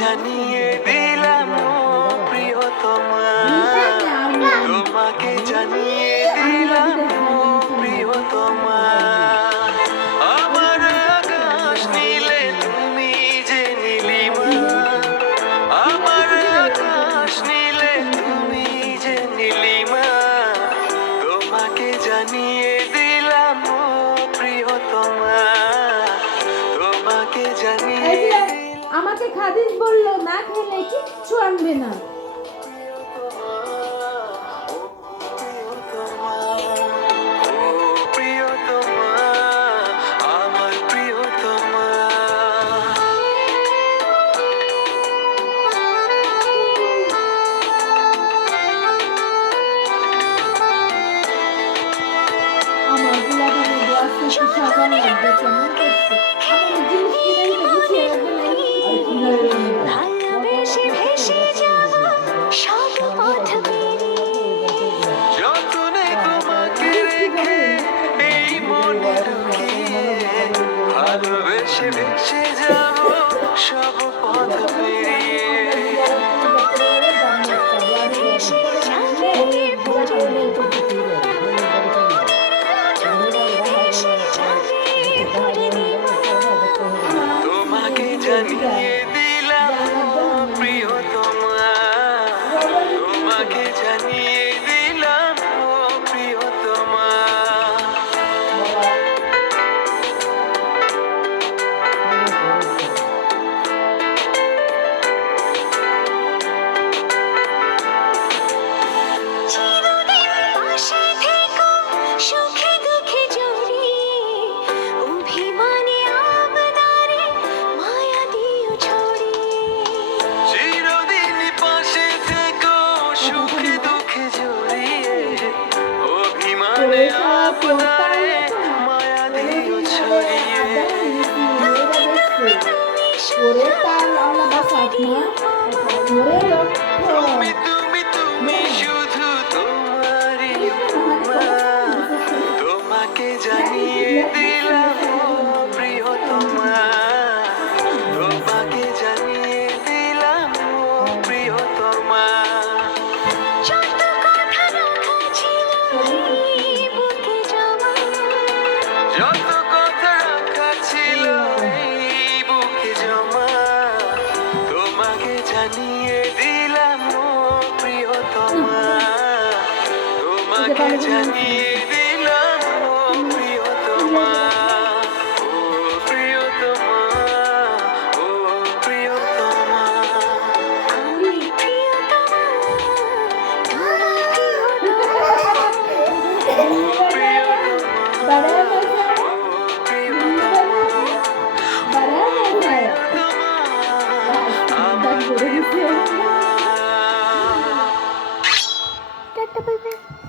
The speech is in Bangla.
জানিয়ে দিলাম ও প্রিয়তমা, তোমাকে জানিয়ে দিলাম ও প্রিয়তমা। আমার আকাশ নীলে তুমি যে নীলিমা, আমার আকাশ নীলে তুমি যে নীলিমা, তোমাকে জানিয়ে দিলাম ও প্রিয়তমা, তোমাকে জানিয়ে আমাকে খাদিজ বললো না খেলে কিচ্ছু আনবে না। আমার গুলাবানে দোয়াতে কি সাজান লাগবে কেমন করছে। আমার জিনিস কিনে দিতে গুছিয়ে রাখবে না। ভালোবেসে ভেসে যাওয়া সব পথ যতনে তোমাকে রেখে এই মনে লুকিয়ে, ভালোবেসে ভেসে যাব সব পথ পেরিয়ে। তোমাকে জানিয়ে দিলাম ও প্রিয়তমা, তোমাকে জানিয়ে দিলাম ও প্রিয়তমা। চিরদিন পাশে থেকো সুখে দুঃখে জড়িয়ে, অভিমানে আবদারে মায়া দিও ছড়িয়ে। চিরদিন পাশে থেকো সুখে দুঃখে জড়িয়ে, অভিমানে আপনারে মায়া দিও ছড়িয়ে। ওরে তার আল্লাহ বাসাত না ওরে লক্ষ্য তুমি তুমি তুমি শুধু তোমারই উপমা, তোমাকে জানিয়ে দিলাম ও প্রিয়তমা, তোমাকে জানিয়ে দিলাম ও প্রিয়তমা। যত কথা রাখা ছিল এই বুকে জমা, যত কথা রাখা ছিল এই বুকে জমা, তোমাকে জানিয়ে দিলাম ও প্রিয়তমা, তোমাকে জানিয়ে